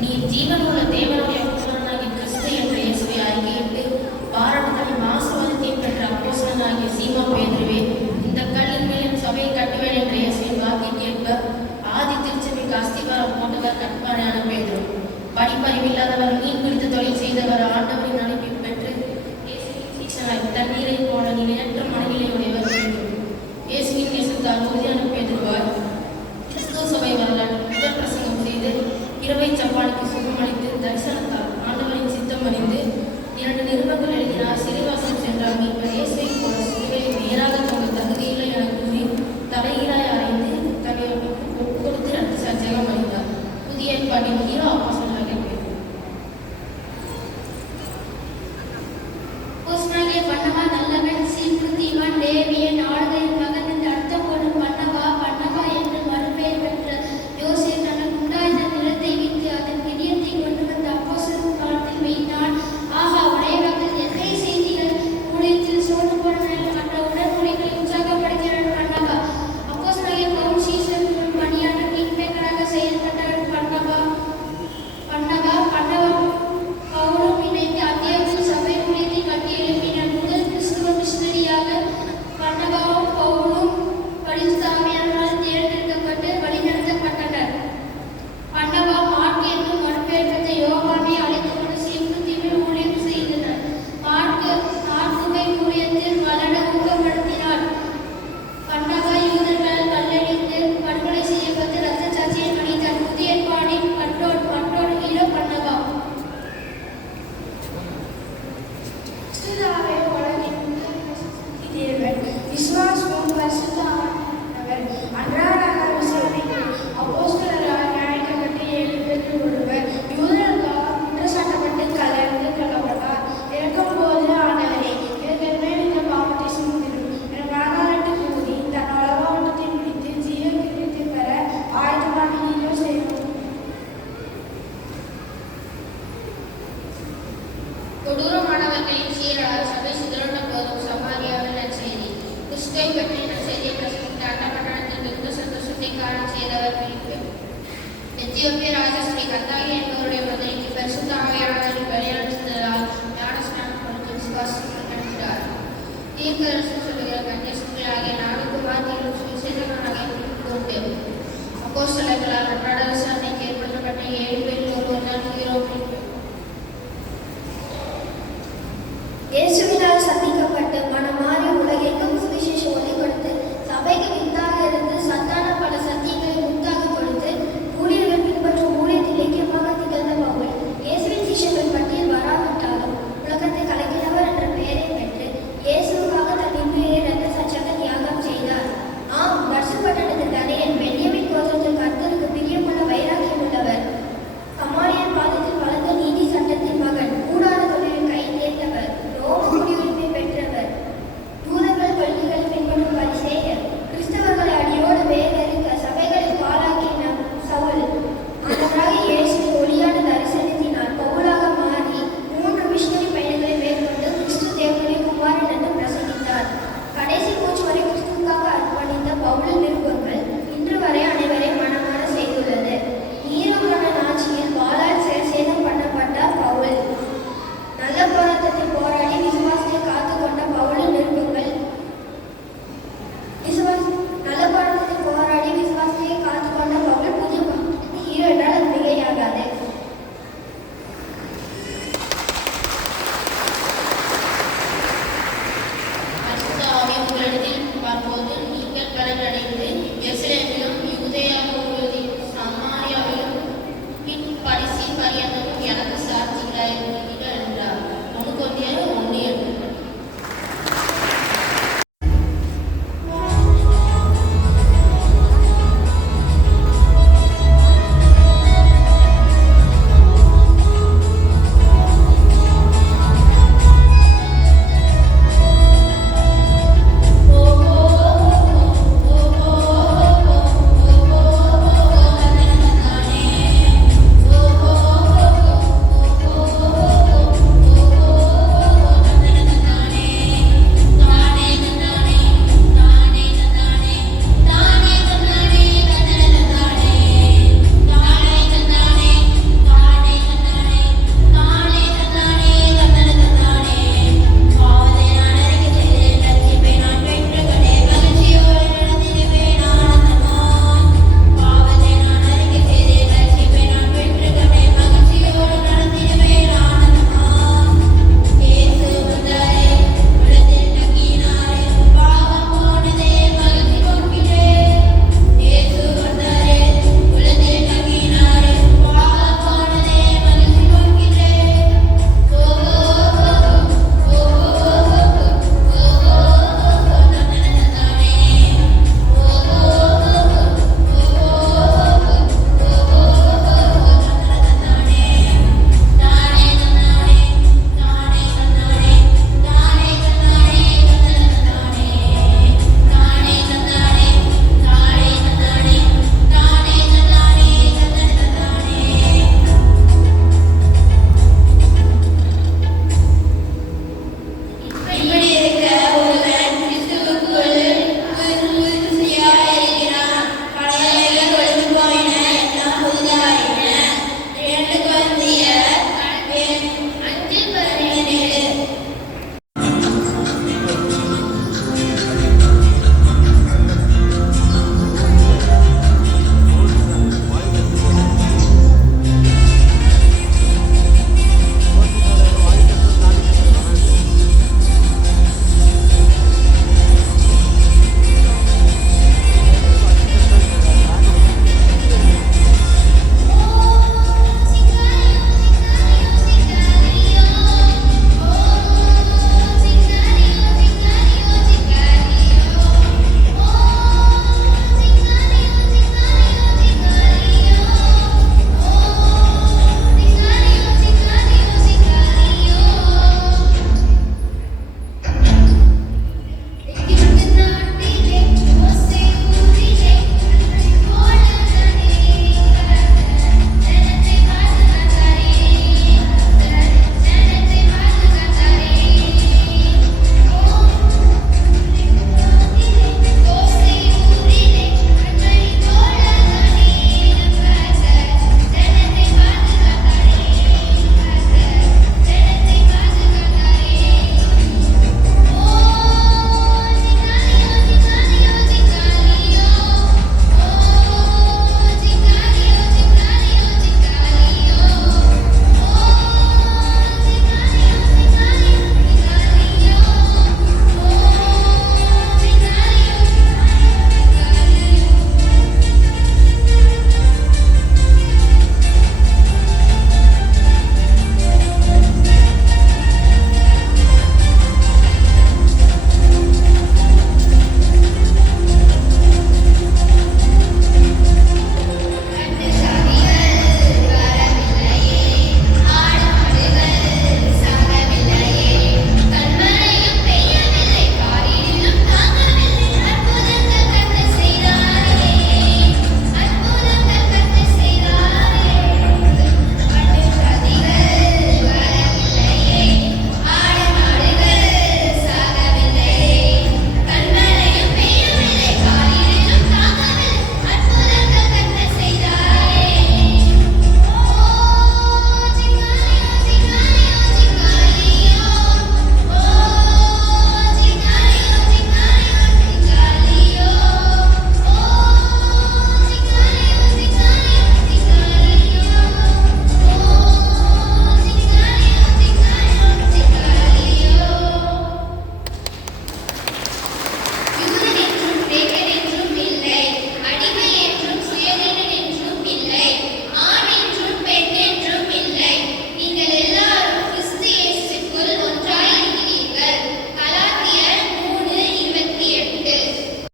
நீ ஜீவனுள்ள தேவனுடைய புத்திரனாகிய கிறிஸ்து என்ற இயேசுவை அறிக்கையிட்டு பாராட்டுதலின் ஆசீர்வாதத்தையும் பெற்ற அப்போஸ்தலனாகிய சீமோன் பேதுருவே, இந்த கல்லின் மேல் என் சபையை கட்டுவேன் என்ற இயேசுவின் வாக்கிற்கேற்ப ஆதி திருச்சபைக்கு அஸ்திவாரம் போட்டவர் கற்பாரான பேதுரு. படிப்பறிவில்லாதவர், மீன் பிடித்து தொழில் செய்தவர், ஆண்டவரின் அனுப்பி பெற்று தண்ணீரை போல நீ நேற்ற மனநிலை உடையவர் பேதுரு. இயேசுவின் நேசத்தால் உறுதியான பேதுருவாய் கிறிஸ்துவ சபை வரலாற்று முதல் பிரசங்கம் செய்து இரவை சப்பானுக்கு சுகமளித்து தரிசனத்தால் ஆண்டவரின் சித்தம் அறிந்து 2 நிருபங்கள் எழுதினார். சிறைவாசம் சென்றார். மீட்பர் இயேசுவை போல சிலுவையில் நேராக தொங்க தகுதியில்லை என கூறி தலையீராய் அறைந்து தன்னை கொடுத்து ரத்த சஞ்சகம் அளித்தார். புதிய ஏற்பாட்டின் ஹீரோ அப்போஸ்தலனாகிய பேதுரு. அப்போஸ்தலனாகிய பன்னபா நல்லவன், சீர்திருத்திவான், லேவியன், ஆளுகையின் மகன் என்று அர்த்தம் கொள்ளும் பன்னபா என்று மறுபெயர் பெற்ற யோசேப்பு தனக்கு உண்டாயிருந்த நிலத்தை விற்று அதன் பிரியத்தை கொண்டு வந்த அப்போஸ்தலர் காலத்தில் வைத்தான். ஆகா, உடையவர்கள் எத்தனை செய்திகள்! ஊழியத்தில் சோர்ந்து போன மற்ற உடன்படிகளை உற்சாகப்படுத்தினார் பன்னபா. அப்போஸ்தலனாகிய பவுல் சீசர்கள் பணியான கிங்மேக்கராக செயல்பட்டவர் பன்னபா. பவுலும் இணைந்து அந்தியோகில் சபை ஊழியத்தை கட்டி எழுப்பினார். முதல் கிறிஸ்துவ மிஷனரியாக பன்னபாவும் பவுலும் பரிசுத்த ஆவியானவரால் தேர்ந்தெடுக்கப்பட்டு வழிநடத்தப்பட்டனர். பன்னபா மார்க் என்னும் மறுபெயர் பெற்ற யோவானை அழைத்துக் கொண்டு சீர்திருத்தத்தில் ஊழியம் செய்தனர். மார்க்குவை ஊழியத்தில் வளர ஊக்கப்படுத்தினார். பன்னபா யூதர்களால் கல்லெறிந்து படுகொலை செய்யப்பட்டு இரத்த சாட்சியம் அளித்தார். புதிய ஏற்பாட்டின் மற்றொரு ஹீரோ பன்னபா. விசுவாசமும் பரிசுத்த ஆவியானவர் அன்றாட விசாரணைக்கு அப்போஸ்தலரால் நியாயக்கப்பட்டு 7 பேரில் ஒருவர். யூதர்களால் குற்றச்சாட்டப்பட்டு கல்லெறிந்து கொல்லப்பட்டார். இறக்கும்போது ஆண்டவரே, இவர்கள் மேல் இந்த பாவத்தை சுமத்திடும் என மனதாரட்டு கூறி தன் வலவாவட்டத்தை முடித்து ஜீவ கிரீடத்தை பெற ஆயுதமான ஹீரோ செய்வோம். கொடூரமானவர்களின் சீரால் சபை சிதறண்ட போதும் சமாரியாவில் நற்செய்தி. கிறிஸ்துவை பற்றி நற்செய்தியை பிரசங்கித்த அட்டப்பட்டணத்தில் மிகுந்த சந்தோஷத்தை காண செய்தவர் பிலிப்பு. எத்தியோப்பிய ராஜஸ்ரீ கத்தாகி என்பவருடைய மதுரைக்கு பரிசுத்த ஆவியானவரின் வெளியனுப்பித்ததால் ஞானஸ்நானம் கொடுத்து விசுவாசம் நடத்தினார். தீர்க்கதரிசி சொல்லுகிற கன்னியஸ்திரிகளாகிய 4 குமாரத்திகளும் சுவிசேஷகனாகிய பிலிப்பு உண்டு. அப்போஸ்தலர்களால்